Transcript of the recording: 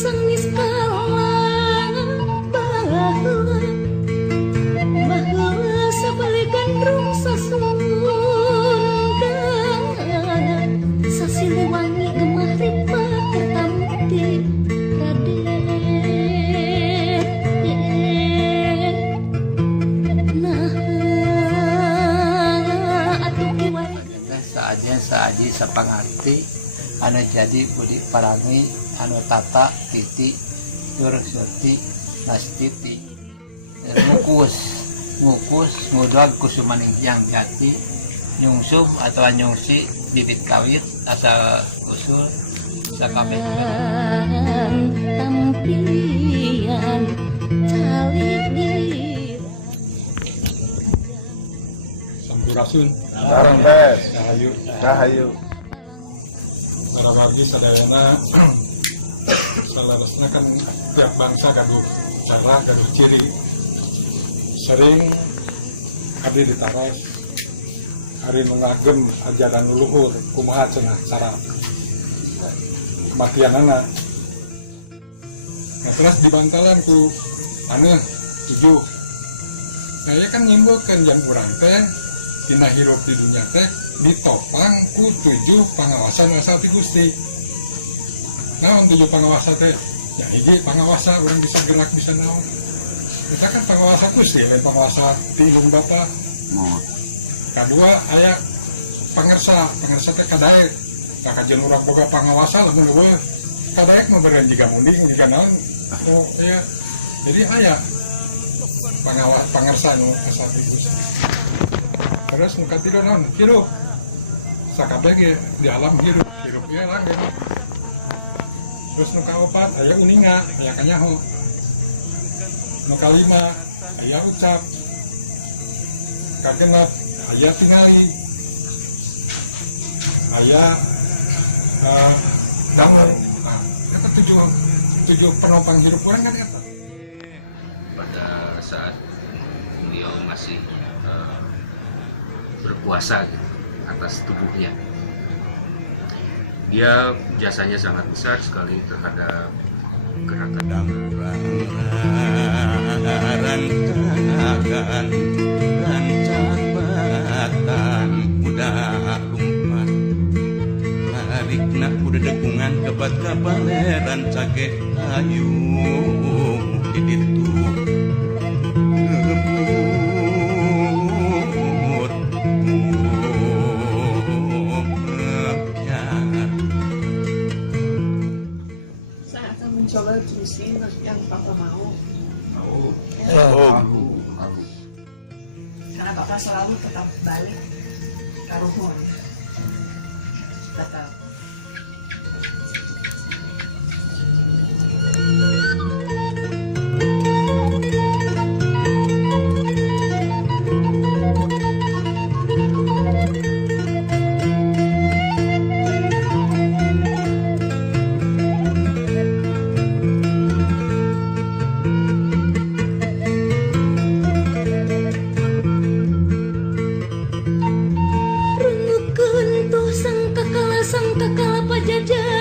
sang niskala baheula sabalikan rung sasunda sasiliwangi gemah ripat tertamti Raden nah atuh kiwari saatnya saaji sapangarti anu jadi budi parangi anu tata titi tur surti nastiti ngukus ngudag kusumaning yang jati nyungsum atau nyungsi bibit kawit asal usul sakabeh tampian calik diri Sampurasun Sareng tes. Rahayu Rahayu. Marabagi sadayana salarasna kan tiap bangsa gaduh cara gaduh ciri sering abdi ditaros hari ngagem ajaran leluhur kumaha cenah cara kematianana. Nah terus dibantalan ku anu 7 saya kan nyimpulkeun jan urang teh dina hirup di dunia teh ditopang ku 7 pangawasan asal ti Gusti. Naon 7 pangawasa teh? Ya hiji pangawasa orang bisa gerak bisa naon. Kita kan pangawasa Gusti, lain pangawasa ti ilmu Bapa. Kadua aya pangersa teh kadaek. Nah kajian urang boga pangawasa lamun leuweung kadaek mah beureun jiga munding jiga naon. Oh iya. Jadi aya pangersa nu asal ti Gusti. Terus muka tidur non hirup sakabeh ge di alam hirup ieu langgeng. Terus nu kaopat aya uninga aya kanyaho. Nu kalima aya ucap. Kagenep aya tingali. Aya damel. Nah, eta 7 penopang hirup urang kan eta. Pada saat beliau masih berpuasa gitu, atas tubuhnya. Dia jasanya sangat besar sekali terhadap gerakan rancangan rancabatan udah lumpat narikna udah dekungan kebat kabaleran cage ayu di ditu mencoba terusin yang Bapak mau. Karena Bapak selalu tetap balik ke ruhun. Tetap. sang kakala pajajar